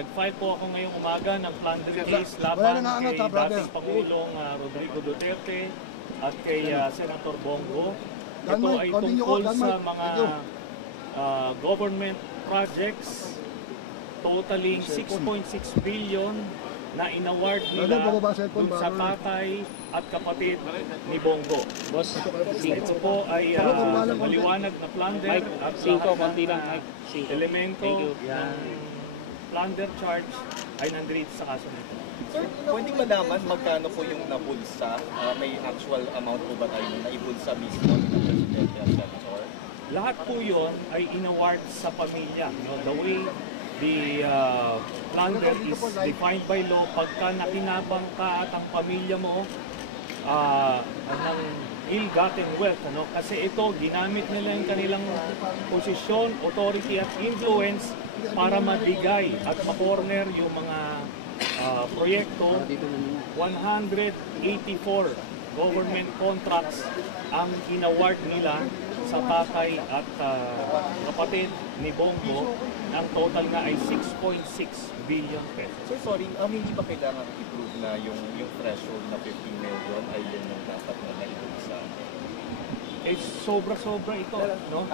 Nag-file po ako ngayong umaga ng plunder case laban kay dating Pangulong Rodrigo Duterte at kay Senator Bongo. Ito ay tungkol sa mga government projects totaling 6.6 billion na inaward nila dun sa tatay at kapatid ni Bongo. Boss, Ito po ay maliwanag na plunder at elemento ng plunder charge ay nandito sa kaso nito. Sir, pwedeng malaman magkano po yung nabulsa? May actual amount po ba tayo na naibulsa mismo ng Presidente at Senator? Lahat po yun ay inaward sa pamilya. The way the plunder is defined by law, pagka nakinabang ka at ang pamilya mo ng ill-gotten wealth, kasi ito, ginamit nila yung kanilang posisyon, authority at influence para mabigay at ma-corner yung mga proyekto. 184 government contracts ang inaward nila sa tatay at kapatid ni Bongo. Ang total nga ay 6.6 billion pesos. Sir, sorry, hindi ba kailangan i-prove na yung threshold na 15 million ay yun ang dapat na naibulsa? Sobra-sobra ito, no?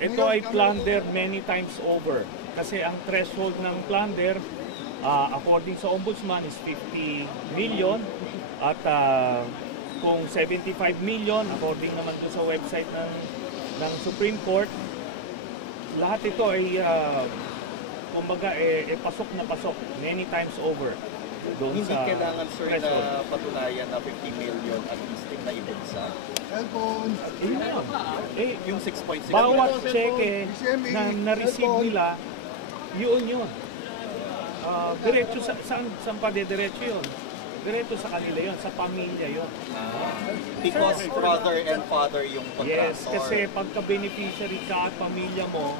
Ito ay plunder many times over. Kasi ang threshold ng plunder, according sa Ombudsman, is 50 million. At kung 75 million, according naman doon sa website ng Supreme Court, lahat ito ay kumbaga pasok na pasok many times over doon Hindi sa kailangan, sir, threshold. na patunayan na 50 million at least na ibulsa. Yung 6.6 Bawat cheque na na-receive nila, yun. Diretso saan pa diretso yun? Diretso sa kanila yun, sa pamilya yun. Because brother and father yung contractor. Yes, kasi pagka-beneficiary ka at pamilya mo,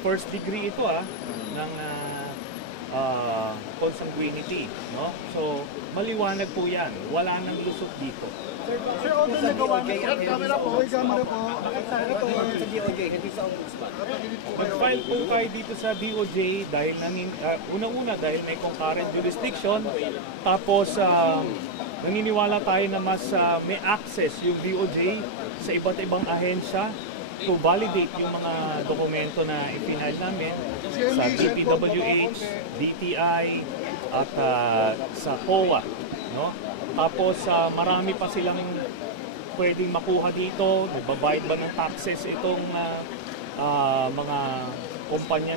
first degree ito ng consanguinity, no? So, maliwanag po yan. Wala nang lusot dito. Sir, although nagawa niyo camera po, bakit sa DOJ, hindi sa Ombudsman? Nag-file po tayo dito sa DOJ dahil unang-una dahil may concurrent jurisdiction, tapos naniniwala tayo na mas may access yung DOJ sa iba't ibang ahensya to validate yung mga dokumento na ipinahal namin sa DPWH, DTI, at sa COA, no? Tapos marami pa silang pwedeng makuha dito, nagbabayad ba ng taxes itong mga kumpanya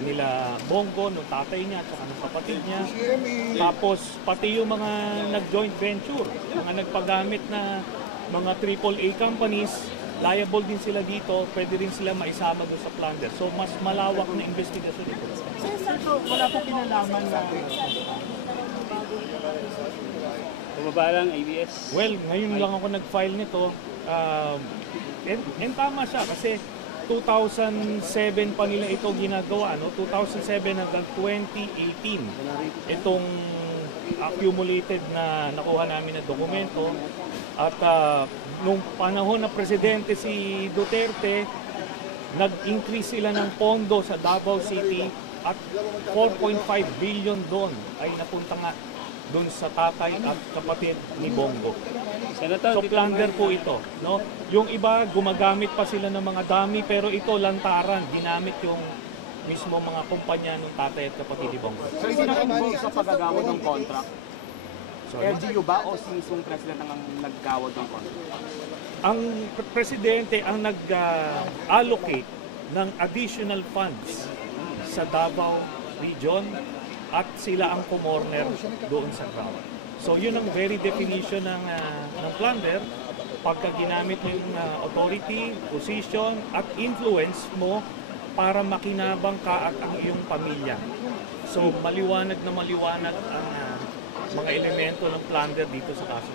nila Bongo, ng tatay niya at ng kapatid niya. Tapos pati yung mga nag-joint venture, mga nagpagamit na mga AAA companies, liable din sila dito, pwede rin sila maisama doon sa plunder. So mas malawak na investigasyon ito. Sir, wala po kinalaman na bumaba lang ABS. Well, ngayon lang ako nag-file nito. And tama siya kasi 2007 pa nila ito ginagawa, no? 2007 hanggang 2018. Itong accumulated na nakuha namin na dokumento. At nung panahon na presidente si Duterte, nag-increase sila ng pondo sa Davao City at 4.5 billion doon ay napunta nga doon sa tatay at kapatid ni Bongo. So plunder po ito, no? Yung iba gumagamit pa sila ng mga dami, pero ito lantaran, ginamit yung mismo mga kumpanya ng tatay at kapatid ni Bongo. So, hindi na-involve sa paggagamot ng contract? Sorry? LGU ba o si mismong president ang naggawad ng contract? Ang presidente ang nag-allocate ng additional funds sa Davao region at sila ang kumorner doon sa ground. So yun ang very definition ng plunder. Pagka ginamit mo yung authority, position at influence mo para makinabang ka at ang iyong pamilya. So maliwanag na maliwanag ang mga elemento ng plunder dito sa kaso.